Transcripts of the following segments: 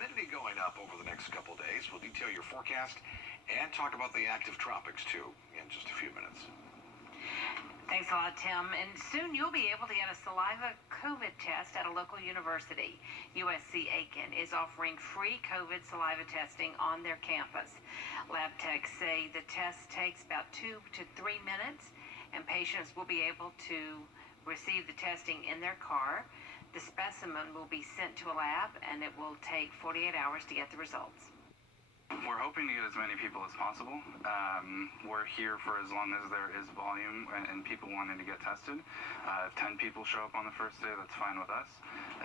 humidity going up over the next couple days. We'll detail your forecast and talk about the active tropics, too, in just a few minutes. Thanks a lot, Tim. And soon you'll be able to get a saliva COVID test at a local university. USC Aiken is offering free COVID saliva testing on their campus. Lab techs say the test takes about 2 to 3 minutes, and patients will be able to receive the testing in their car. The specimen will be sent to a lab, and it will take 48 hours to get the results. We're hoping to get as many people as possible. We're here for as long as there is volume and people wanting to get tested. If 10 people show up on the first day, that's fine with us.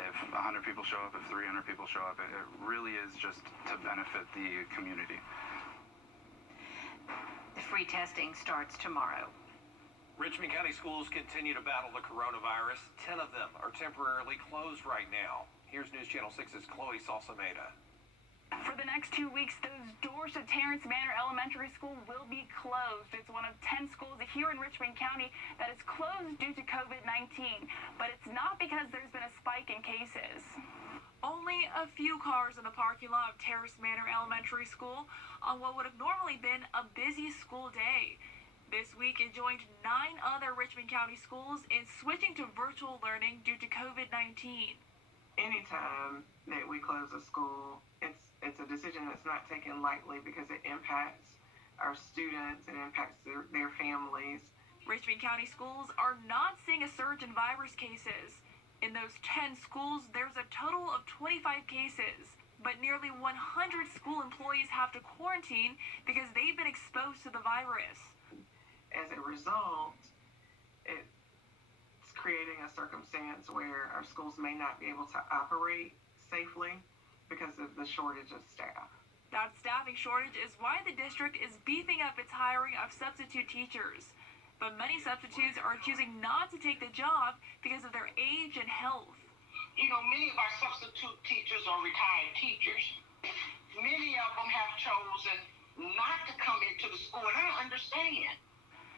If 100 people show up, if 300 people show up, it really is just to benefit the community. The free testing starts tomorrow. Richmond County schools continue to battle the coronavirus. 10 of them are temporarily closed right now. Here's News Channel 6's Chloe Salsameda. For the next 2 weeks, those doors to Terrence Manor Elementary School will be closed. It's one of 10 schools here in Richmond County that is closed due to COVID-19. But it's not because there's been a spike in cases. Only a few cars in the parking lot of Terrace Manor Elementary School on what would have normally been a busy school day. This week, it joined 9 other Richmond County schools in switching to virtual learning due to COVID-19. Anytime that we close a school, it's a decision that's not taken lightly because it impacts our students and impacts their families. Richmond County schools are not seeing a surge in virus cases. In those 10 schools, there's a total of 25 cases, but nearly 100 school employees have to quarantine because they've been exposed to the virus. As a result, it's creating a circumstance where our schools may not be able to operate safely because of the shortage of staff. That staffing shortage is why the district is beefing up its hiring of substitute teachers. But many substitutes are choosing not to take the job because of their age and health. You know, many of our substitute teachers are retired teachers. Many of them have chosen not to come into the school, and I don't understand.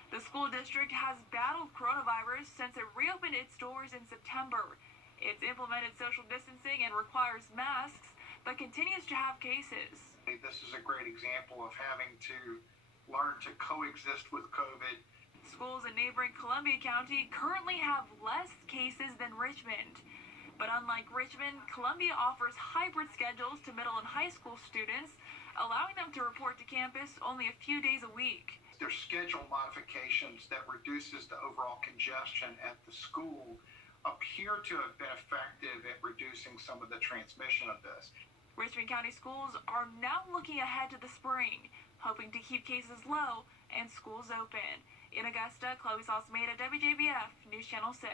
The school district has battled coronavirus since it reopened its doors in September. It's implemented social distancing and requires masks, but continues to have cases. This is a great example of having to learn to coexist with COVID. Schools in neighboring Columbia County currently have less cases than Richmond. But unlike Richmond, Columbia offers hybrid schedules to middle and high school students, allowing them to report to campus only a few days a week. There's schedule modifications that reduces the overall congestion at the school appear to have been effective at reducing some of the transmission of this. Richmond County schools are now looking ahead to the spring, hoping to keep cases low and schools open. In Augusta, Chloe Salsameda, Wjbf, News Channel 6.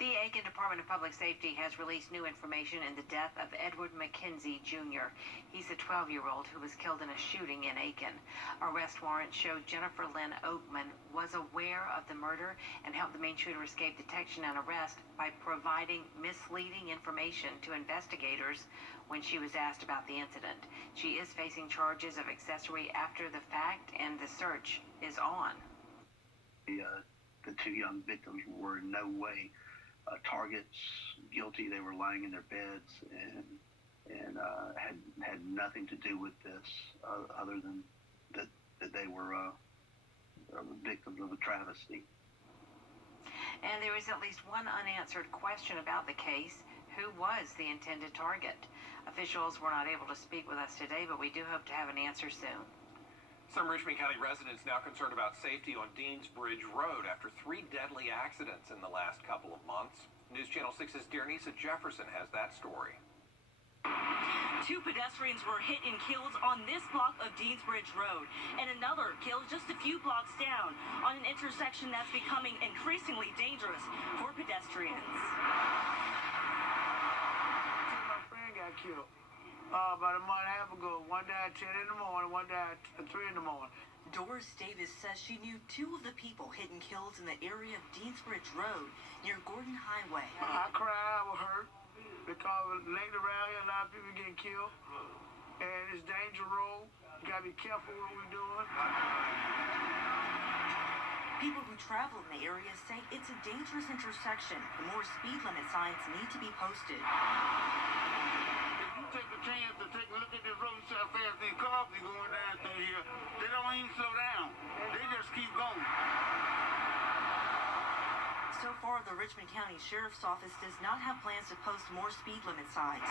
The Aiken Department of Public Safety has released new information in the death of Edward McKenzie, Jr. He's a 12-year-old who was killed in a shooting in Aiken. Arrest warrant showed Jennifer Lynn Oakman was aware of the murder and helped the main shooter escape detection and arrest by providing misleading information to investigators when she was asked about the incident. She is facing charges of accessory after the fact, and the search is on. The 2 young victims were in no way targets, guilty. They were lying in their beds and had nothing to do with this other than that they were victims of a travesty. And there is at least one unanswered question about the case. Who was the intended target? Officials were not able to speak with us today, but we do hope to have an answer soon. Some Richmond County residents now concerned about safety on Deansbridge Road after 3 deadly accidents in the last couple of months. News Channel 6's Dearnisa Jefferson has that story. 2 pedestrians were hit and killed on this block of Deansbridge Road, and another killed just a few blocks down on an intersection that's becoming increasingly dangerous for pedestrians. My friend got killed. About a month and a half ago. One died at 10 in the morning, one died at 3 in the morning. Doris Davis says she knew 2 of the people hit and killed in the area of Deansbridge Road near Gordon Highway. I cried, I was hurt, because lately around here, a lot of people getting killed. And it's dangerous road. You gotta be careful what we're doing. People who travel in the area say it's a dangerous intersection. More speed limit signs need to be posted. If you don't even slow down. They just keep going. So far, the Richmond County Sheriff's Office does not have plans to post more speed limit signs.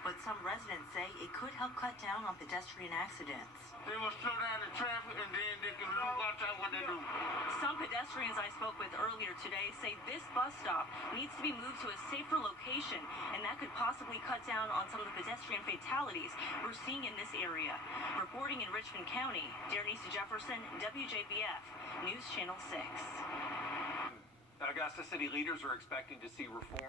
But some residents say it could help cut down on pedestrian accidents. They will slow down the traffic and then they can watch out what they do. Some pedestrians I spoke with earlier today say this bus stop needs to be moved to a safer location, and that could possibly cut down on some of the pedestrian fatalities we're seeing in this area. Reporting in Richmond County, Denise Jefferson, Wjbf, News Channel 6. Augusta city leaders are expecting to see reform